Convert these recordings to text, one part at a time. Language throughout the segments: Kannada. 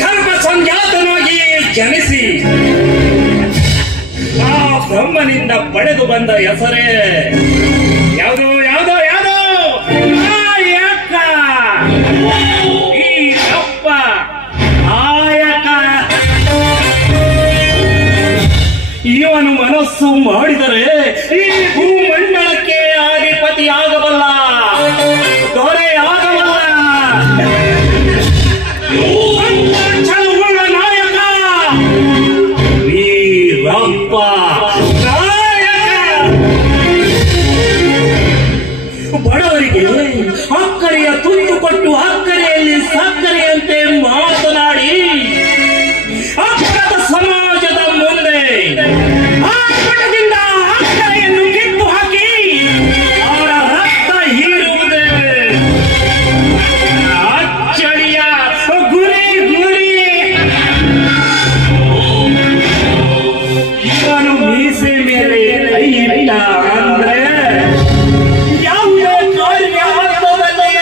ಗರ್ಭ ಸಂಜಾತನಾಗಿ ಜನಿಸಿ ಆ ಬ್ರಹ್ಮನಿಂದ ಪಡೆದು ಬಂದ ಹೆಸರೇ ಯಾವುದೋ ಯಾವುದೋ ಯಾವುದೋ ನಾಯಕ. ಈ ಅಪ್ಪ ನಾಯಕ. ಇವನು ಮನಸ್ಸು ಮಾಡಿದರೆ ಈ ಭೂಮಂಡಲಕ್ಕೆ ಅಧಿಪತಿ ಆಗಬಲ್ಲ, ದೊರೆ ಆಗಬಲ್ಲ. ಚಲುವಳ ನಾಯಕ ವೀರಪ್ಪ ನಾಯಕ. ಬಡವರಿಗೆ ಅಕ್ಕರೆಯ ತುಂಡು ಕೊಟ್ಟು ಅಕ್ಕರೆಯಲ್ಲಿ ಸಕ್ಕರೆಯಂತೆ ಮಾತನಾಡಿ ಅಕ್ಕರದ ಸಮಾಜದ ಮುಂದೆ ಆ ಪಟದಿಂದ ಅಕ್ಕರೆಯನ್ನು ಕಿತ್ತು ಹಾಕಿ ಅವರ ರಕ್ತ ಹೀರುವುದೇ ಅಚ್ಚಳಿಯ ಗುರಿ ಗುರಿ. ಇವನು ಮೀಸೆ ಮೇಲೆ ಕೈ ಇಟ್ಟ ಅಂದ್ರೆ ಯಾವುದೇ ಕಾರ್ಯ ಹಂತದಲ್ಲಿ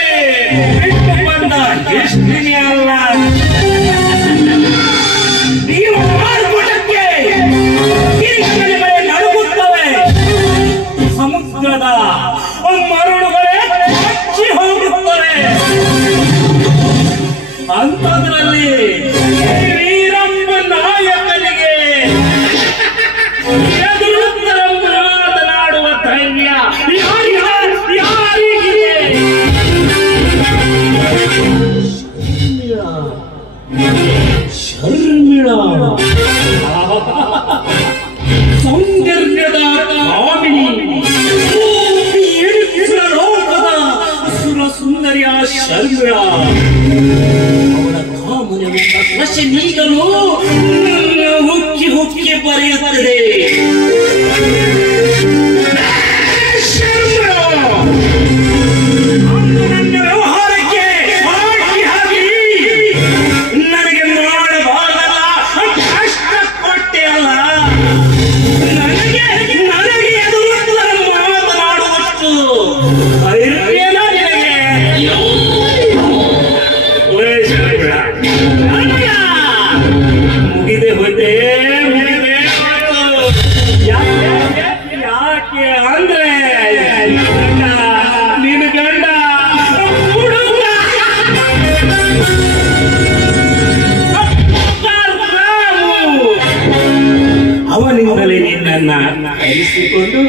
ಬಿಟ್ಟು ಬಂದ ಎಷ್ಟಿನೇ ಅಲ್ಲ. ನೀವು ಮಾರ್ಗಕ್ಕೆ ಕಿರಿಕಲೆಗಳೇ ನಡುಗುತ್ತವೆ, ಸಮುದ್ರದ ಮರಳುಗಳೇ ಹಚ್ಚಿ ಹೋಗುತ್ತವೆ. ಅಂಥದ್ರಲ್ಲಿ ವೀರಪ್ಪ ನಾಯಕನಿಗೆ ಎದುರುತ್ತರ ಮಾತನಾಡುವ ಧೈರ್ಯ ಯಾರಿಗಿದೆ? ಶರ್ಮಿಳಾ, ಸೌಂದರ್ಯದ ಕಾಮಿನಿ, ಲೋಕದ ಸುರ ಸುಂದರಿಯ ಶರ್ಮಿಳಾ. ಅವಳ ಕಾಮನೆಯಿಂದ ಕಸಿ ನೀಗಲು ಹುಕ್ಕಿ ಹುಕ್ಕಿ ಬರೆಯುತ್ತದೆ. ನನ್ನ ವ್ಯವಹಾರಕ್ಕೆ ಹಾಕಿ ಹಾಕಿ ನನಗೆ ಮಾಡಬಾರಲ್ಲ ಕಷ್ಟ ಕೊಟ್ಟೆ ಅಲ್ಲ. ನನಗೆ ಎದುರು ಮಾತನಾಡುವಷ್ಟು ಧೈರ್ಯನ ನಿನಗೆ? ಮುಗಿದೆ ಹೋಯ್ತೆ, ಮುಗಿದೆ. ಯಾಕೆ ಅಂದ್ರೆ ನಿನ್ನ ಗಂಡ ಅವನಿಂದಲೇ ನಿನ್ನನ್ನ ಅರಿಸಿಕೊಂಡು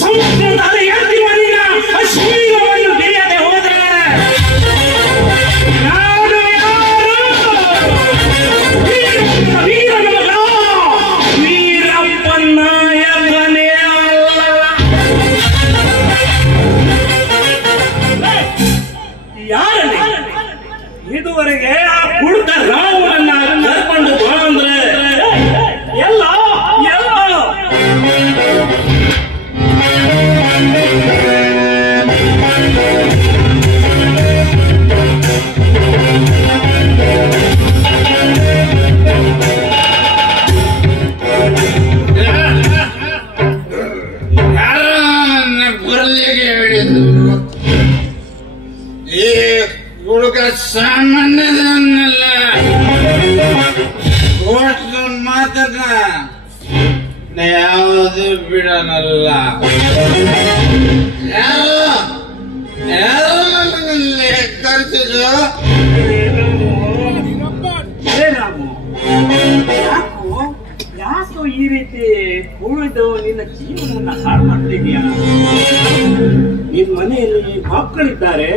ಸಂಸ್ಕೃತದ ಎತ್ತಿವನಿನ ಶೀಲವನ್ನು ಬಿರಿಯದೆ ಹೋದರೆ ನಾನು ಯಾರು? ವೀರನಲ್ಲ, ವೀರಪ್ಪ ನಾಯಕನೇ ಅಲ್ಲ. ಯಾರನೇ ಇದುವರೆಗೆ ಆ ಕುಡುಕ ರಾಮನನ್ನ ಕರ್ಕೊಂಡು ಬಾ ಅಂದ್ರೆ ಎಲ್ಲ ಎಲ್ಲ ಬರ್ಲಿಕ್ಕೆ ಹೇಳಿದ್ರು. ಈ ಹುಡುಗ ಸಾಮಾನ್ಯದನ್ನಲ್ಲ, ಕೋರ್ಟ್ ಮಾತನ್ನ ಯಾವುದು ಬಿಡನಲ್ಲ. ಯಾರು ಯಾರು ನನಗೆ ಕರೆಸಿದ್ರು? ರಾಮು, ಯಾಕೋ ಈ ರೀತಿ ಕುಳಿದು ನಿನ್ನ ಜೀವನವನ್ನ ಹಾಳು ಮಾಡ್ತಿದ್ಯಾ? ನಿನ್ ಮನೆಯಲ್ಲಿ ಮಕ್ಕಳಿದ್ದಾರೆ,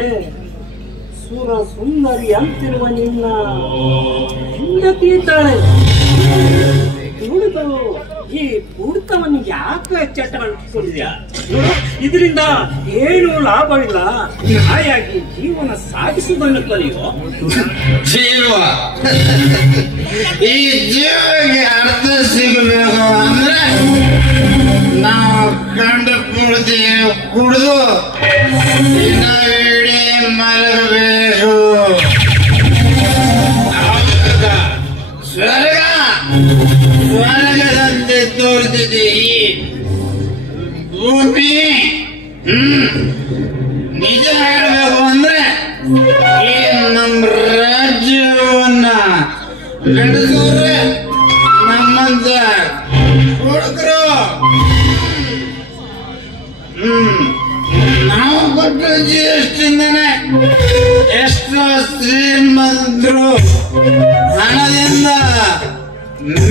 ಸುರ ಸುಂದರಿ ಅಂತಿರುವ ನಿನ್ನ ಹೆಂಡತಿ ಇದ್ದಾಳೆ. ಕುಡಿದು ಈ ಕುಡಿತವನ್ನು ಯಾಕೆ ಚಟ ಅಂಟಿಕೊಂಡಿದ್ಯಾ? ಇದರಿಂದ ಏನು ಲಾಭವಿಲ್ಲ. ಹಾಯಾಗಿ ಜೀವನ ಸಾಗಿಸುವುದನ್ನು ಕಲಿಯೋ. ಜೀವ ಈ ಜೀವಕ್ಕೆ ಅರ್ಥ ಸಿಗಬೇಕು ಅಂದ್ರೆ ನಾವು ಕಂಡು ಕುಡಿದು ದಿನ ಇಡೀ ಮಲಗಬೇಕು. ಸ್ವರ್ಗದಂತೆ ತೋರ್ತಿದೆ ಈ ಭೂಮಿ. ನಿಜ ಹೇಳಬೇಕು ಅಂದ್ರೆ ಈ ನಮ್ಮ ರಾಜ್ಯವನ್ನ ನಡೆಸೋರೆ ನಮ್ಮಂತ ಹುಡುಗರು. ನಾವು ಕೊಟ್ಟ ಜಿಎಸ್ಟಿಂದನೇ ಎಷ್ಟೋ ಶ್ರೀಮಂತರು ಹಣದಿಂದ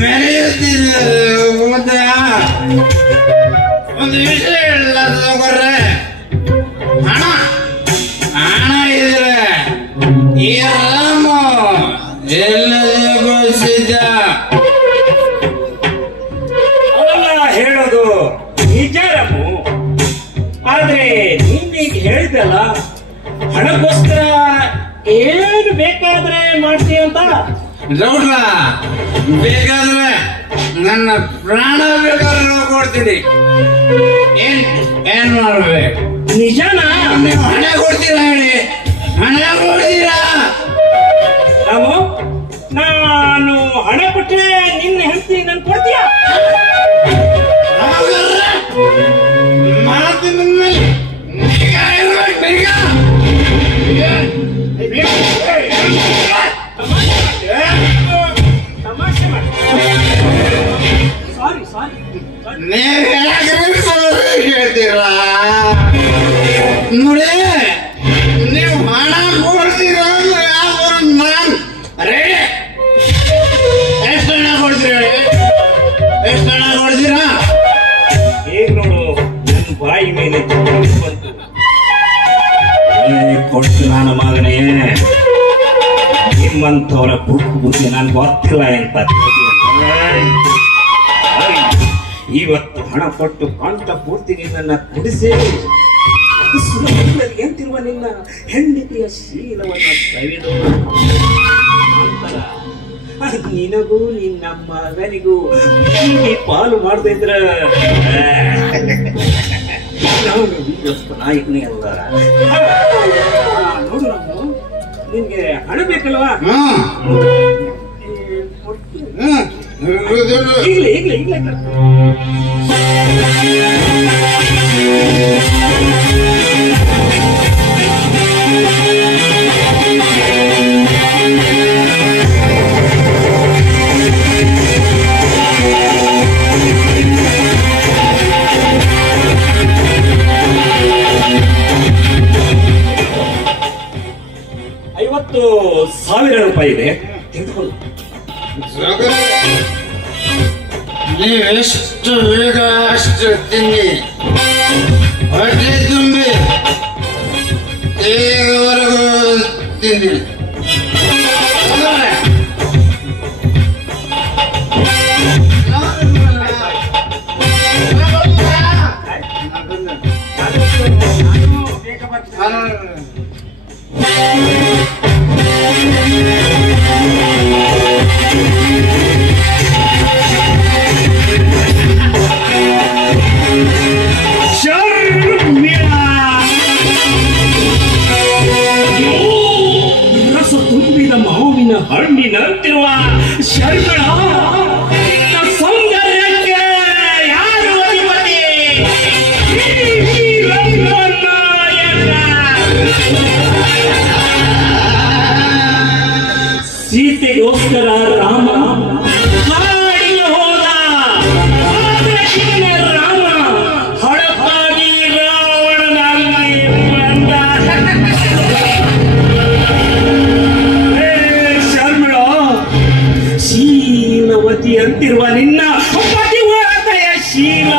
ಮೆರೆಯುತ್ತಿದ್ದಾರೆ. ಒಂದು ವಿಷಯ ಇಲ್ಲ ತಗೋರೆ, ಹಣ ಇದ್ರೆ ಈ ರಾಮ ಎಲ್ಲದಕ್ಕೂ ಸಿದ್ಧ. ಅವೆಲ್ಲ ಹೇಳೋದು ನಿಜ ರಾಮು. ಆದ್ರೆ ನೀನೀಗ ಹೇಳಿದಲ್ಲ, ಹಣಕ್ಕೋಸ್ಕರ ಏನು ಬೇಕಾದ್ರೆ ಮಾಡ್ತೀಯ ಅಂತ. ಗೌಡ್ರ, ಬೇಕಾದ್ರೆ ನನ್ನ ಪ್ರಾಣ ಬೇಕಾದ್ರೂ ಕೊಡ್ತೀನಿ. ಏನ್ ಮಾಡ್ಬೇಕು? ನಿಜನಾ? ನೀವು ಹಣ ಕೊಡ್ತೀರಾ ಹೇಳಿ? ಹಣ ಕೊಡ್ತೀರಾ? ರಾಮು, ನಾನು ಹಣ ಕೊಟ್ಟರೆ ನಿನ್ನ ಹೆಂಡತಿ ನನ್ ಕೊಡ್ತೀಯ? ಮಾತಿನ ಮೇಲೆ ನಿಗಾ ಇರ್ಬೇಕು, ನಿಗಾ. ತಮಾಷೆ ಮಾಡಿ. ಸಾರಿ. ನೀವು ಯಾಕೆ ಹೇಳ್ತೀರಾ? ನೋಡಿ, ನೀವು ಹಣ ಕೊಡ್ತೀರಾ ನಾನು ರೆಡಿ. ಎಷ್ಟು ಹಣ ಕೊಡ್ತೀರಾ? ಎಷ್ಟು ಹಣ ಕೊಡ್ತೀರಾ? ಹೇಗ್ ನೋಡು, ನನ್ನ ಬಾಯಿ ಮೇಲೆ ಬಂತು. ಕೊಟ್ಟು ನಾನು ಮಗನೇ, ನಿಮ್ಮಂಥವರ ಬುದ್ಧಿ ನನ್ಗೆ ಗೊತ್ತಿಲ್ಲ ಅಂತ. ಇವತ್ತು ಹಣ ಕೊಟ್ಟು ಕಂಠ ಪೂರ್ತಿ ನಿನ್ನನ್ನ ಕುಡಿಸಿ ಎಂತಿರುವ ನಿನ್ನ ಹೆಂಡತಿಯ ಶೀಲವನ್ನು ಸವಿದು ನಂತರ ನಿನಗೂ ನಿನ್ನ ಮಗನಿಗೂ ಹೀಗೆ ಪಾಲು ಮಾಡದೇ ಇದ್ರ ನಾನು ನಾಯಕನೇ ಅಲ್ಲ. ನೋಡು ನಾವು, ನಿನ್ಗೆ ಹಣ ಬೇಕಲ್ವಾ? ಈಗಲೇ 50,000 ರೂಪಾಯಿ ಇದೆ, ತೆಗೆದುಕೊಳ್ಳು. ನೀವೆಷ್ಟು ಬೇಗ ಅಷ್ಟು ತಿನ್ನಿ, ಹೊಟ್ಟೆ ತುಂಬಿ ಈಗವರೆಗೂ ತಿನ್ನಿ. ರಸ ತುಂಬಿದ ಮಾವಿನ ಹಣ್ಣಿನಂತಿರುವ ಶರ್ಮಳ ಸೌಂದರ್ಯಕ್ಕೆ ಯಾರು ಅಧಿಪತಿ? ಸೀತೆಗೋಸ್ಕರ ರಾಮ ಕಾಡಿಗೆ ಹೋದ. ರಾಮ ಹಡಪಾಗಿ ರಾವಣನಲ್ಲಿ ಬಂದ. ಶರ್ಮಳ, ಶೀಲವತಿ ಅಂತಿರುವ ನಿನ್ನ ಪತಿವ್ರತೆಯ ಶೀಲ